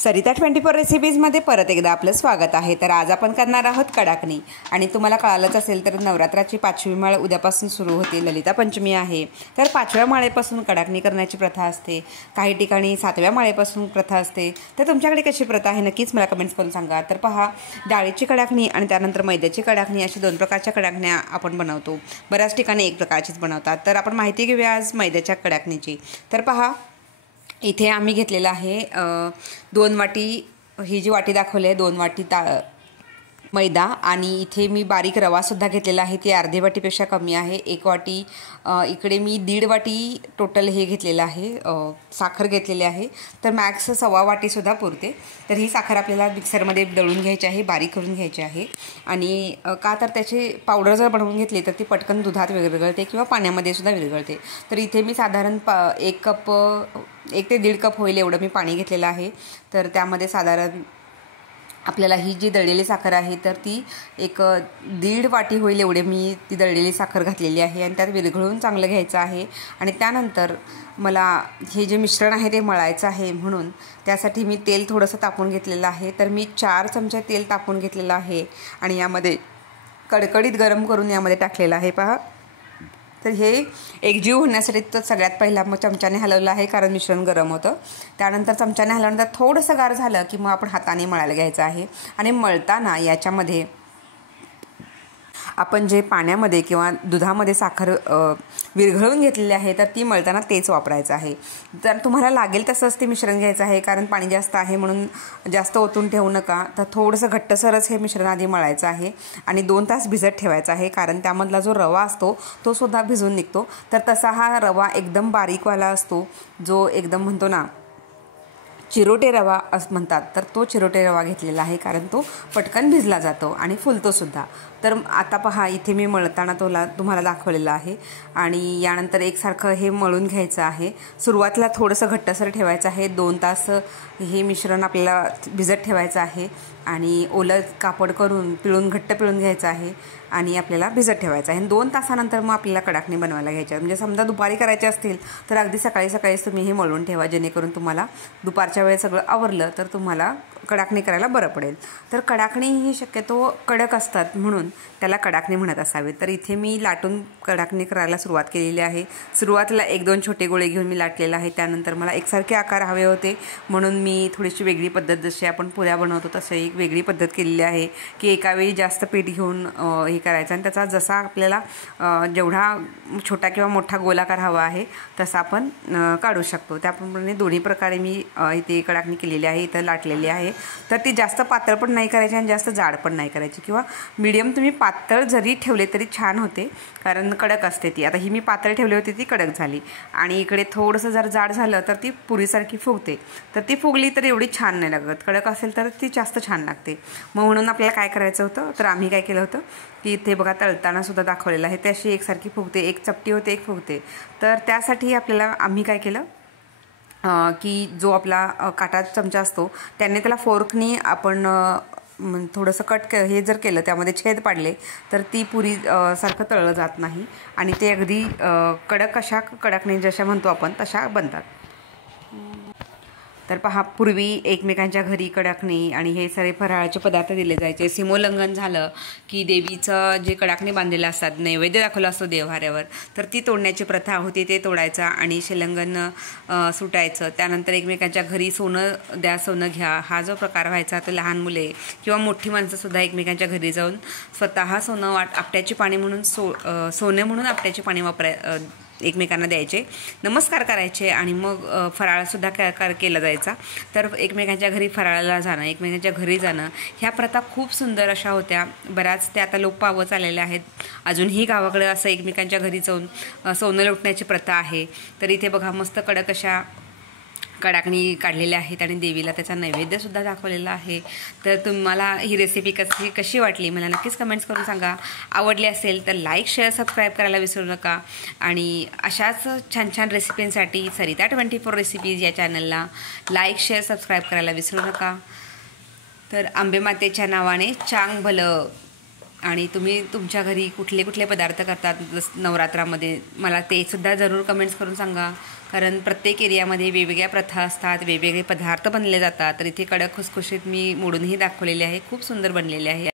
सरिता 24 रेसिपीजमध्ये परत एकदा आपलं स्वागत आहे। तर आज आपण करणार आहोत कडाकणी। आणि तुम्हाला कळालंच असेल तर नवरात्राची 5वी माळ उद्यापासून सुरू होते, ललिता पंचमी आहे। तर 5व्या माळेपासून कडाकणी करण्याची प्रथा असते, काही ठिकाणी 7व्या माळेपासून प्रथा असते। तर तुमच्याकडे कशी प्रथा आहे नक्कीच मला कमेंट्स करून सांगा। तर पहा, डाळीची कडाकणी आणि त्यानंतर मैद्याची कडाकणी अशी दोन प्रकारच्या कडाकण्या आपण बनवतो। बऱ्याच ठिकाणी एक प्रकारचीच बनवतात। तर आपण माहिती घेऊया आज मैद्याच्या कडाकणीची। तर पहा, इथे आम्ही घेतलेला आहे 2 वाटी, ही जी वाटी दाखवली आहे 2 वाटी मैदा, आणि इथे मी बारीक रवासुद्धा घेतलेला आहे, ती अर्धी वाटीपेक्षा कमी आहे। 1 वाटी, इकडे मी 1.5 वाटी टोटल हे घेतलेलं आहे, साखर घेतलेली आहे। तर मॅक्स 1.25 वाटीसुद्धा पुरते। तर ही साखर आपल्याला मिक्सरमध्ये दळून घ्यायची आहे, बारीक करून घ्यायची आहे। आणि का तर त्याची पावडर जर बनवून घेतली तर ती पटकन दुधात विरघळते किंवा पाण्यामध्ये सुद्धा विरघळते। तर इथे मी साधारण 1 ते 1.5 कप होईल एवढं मी पाणी घेतलेलं आहे। तर त्यामध्ये साधारण आपल्याला ही जी दळलेली साखर आहे तर ती 1.5 वाटी होईल एवढे मी ती दळलेली साखर घातलेली आहे, आणि त्यात विरघळून चांगलं घ्यायचं आहे। आणि त्यानंतर मला हे जे मिश्रण आहे ते मळायचं आहे, म्हणून त्यासाठी मी तेल थोडंसं तापवून घेतलेलं आहे। तर मी 4 चमचे तेल तापवून घेतलेलं आहे आणि यामध्ये कडकडीत गरम करून यामध्ये टाकलेलं आहे। पहा, तर हे एकजीव होण्यासाठी तर सगळ्यात पहिला मग चमच्याने हलवलं आहे, कारण मिश्रण गरम होतं। त्यानंतर चमच्याने हलवल्यानंतर थोडंसं गार झालं की मग आपण हाताने मळायला घ्यायचं आहे। आणि मळताना याच्यामध्ये आपण जे पाण्यामध्ये किंवा दुधामध्ये साखर विरघळून घेतलेली आहे तर ती मळताना तेच वापरायचं आहे। तर तुम्हाला लागेल तसंच ते मिश्रण घ्यायचं आहे, कारण पाणी जास्त आहे म्हणून जास्त ओतून ठेवू नका। तर थोडंसं घट्टसरच हे मिश्रण आधी मळायचं आहे आणि 2 तास भिजत ठेवायचं आहे, कारण त्यामधला जो रवा असतो तो सुद्धा भिजून निघतो। तर तसा हा रवा एकदम बारीकवाला असतो, जो एकदम म्हणतो ना चिरोटे रवा असं म्हणतात, तर तो चिरोटे रवा घेतलेला आहे, कारण तो पटकन भिजला जातो आणि फुलतो सुद्धा। तर आता पहा, इथे मी मळताना तुम्हाला दाखवलेलं आहे, आणि यानंतर एकसारखं हे मळून घ्यायचं आहे। सुरुवातीला थोडंसं घट्टसर ठेवायचं आहे, 2 तास हे मिश्रण आपल्याला भिजत ठेवायचं आहे आणि ओलं कापड करून घट्ट पिळून घ्यायचं आहे आणि आपल्याला भिजत ठेवायचं आहे। 2 तासानंतर मग आपल्याला कडाकणी बनवायला घ्यायची आहे। म्हणजे समजा दुपारी करायचे असतील तर अगदी सकाळीच तुम्ही हे मळून ठेवा, जेणेकरून तुम्हाला दुपारच्या वेळेस सगळं आवरलं तर तुम्हाला कडाकणी करायला बरं पडेल। तर कडाकणी ही शक्यतो कडक असतात म्हणून त्याला कडाकणी म्हणत असावे। तर इथे मी लाटून कडाकणी करायला सुरुवात केलेली आहे। सुरुवातीला 1-2 छोटे गोळे घेऊन मी लाटलेला आहे। त्यानंतर मला एकसारखे आकार हवे होते म्हणून मी थोडीशी वेगळी पद्धत, जशी आपण पुऱ्या बनवतो तसं एक वेगळी पद्धत केलेली आहे, की एकावेळी जास्त पीठ घेऊन हे करायचं आणि त्याचा जसा आपल्याला जेवढा छोटा किंवा मोठा गोलाकार हवा आहे तसा आपण काढू शकतो। त्याप्रमाणे दोन्ही प्रकारे मी इथे कडाकणी केलेली आहे, इथं लाटलेली आहे। तर ती जास्त पातळ पण नाही करायची आणि जास्त जाड पण नाही करायची, किंवा मीडियम तुम्ही पातळ जरी ठेवले तरी छान होते, कारण कडक असते ती। आता ही मी पातळ ठेवली होती ती कडक झाली, आणि इकडे थोडंसं जर जाड झालं तर ती पुरीसारखी फुगते। तर ती फुगली तर एवढी छान नाही लागत, कडक असेल तर ती जास्त छान लागते। मग म्हणून आपल्याला काय करायचं होतं, तर आम्ही काय केलं होतं की इथे बघा तळताना सुद्धा दाखवलेलं आहे, त्याशी एकसारखी फुगते, एक चपटी होते एक फुगते। तर त्यासाठी आपल्याला आम्ही काय केलं की जो आपला काटा चमचा असतो त्याने त्याला फोर्कनी आपण थोडंसं हे जर केलं, त्यामध्ये छेद पाडले तर ती पुरी सारखं तळलं जात नाही आणि ते अगदी कडक अशा कडाकणी जशा म्हणतो आपण तशा बनतात। तर पहा, पूर्वी एकमेकांच्या घरी कडाकणी आणि हे सारे फराळाचे पदार्थ दिले जायचे। सीमोल्लंघन झालं की देवीचं जे कडाकणी बांधलेलं असतात, नैवेद्य दाखवला असतो देवहाऱ्यावर, तर ती तोडण्याची प्रथा होती, ते तोडायचं आणि शिलंगण सुटायचं। त्यानंतर एकमेकांच्या घरी सोनं द्या सोनं घ्या हा जो प्रकार व्हायचा, तर लहान मुले किंवा मोठी माणसंसुद्धा एकमेकांच्या घरी जाऊन स्वतः सोनं आपट्याची पाणी म्हणून सोने म्हणून आपट्याची पाणी एकमेकांना द्यायचे, नमस्कार करायचे, आणि मग फराळसुद्धा केला जायचा। तर एकमेकांच्या घरी फराळाला जाणं, एकमेकांच्या घरी जाणं, ह्या प्रथा खूप सुंदर अशा होत्या। बऱ्याच त्या आता लोप पावत चाललेल्या आहेत। अजूनही गावाकडे असं एकमेकांच्या घरी जाऊन सोनं लुटण्याची प्रथा आहे। तर इथे बघा, मस्त कडक अशा कडाकणी काढलेल्या आहेत आणि देवीला त्याचा नैवेद्यसुद्धा दाखवलेला आहे। तर तुम्हाला ही रेसिपी कशी वाटली मला नक्कीच कमेंट्स करून सांगा। आवडली असेल तर लाईक, शेअर, सबस्क्राईब करायला विसरू नका, आणि अशाच छान छान रेसिपींसाठी सरिता 24 रेसिपीज या चॅनलला लाईक, शेअर, सबस्क्राईब करायला विसरू नका। तर अंबेमातेच्या नावाने चांग भलं। आणि तुम्ही तुमच्या घरी कुठले कुठले पदार्थ करतात नवरात्रामध्ये मला ते सुद्धा जरूर कमेंट्स करून सांगा। कारण प्रत्येक एरियामध्ये वेगवेगळ्या प्रथा असतात, वेगवेगळे पदार्थ बनले जातात. तर इथे कडक खुसखुशीत मी मोडूनही दाखवलेले आहे. खूप सुंदर बनलेले आहे.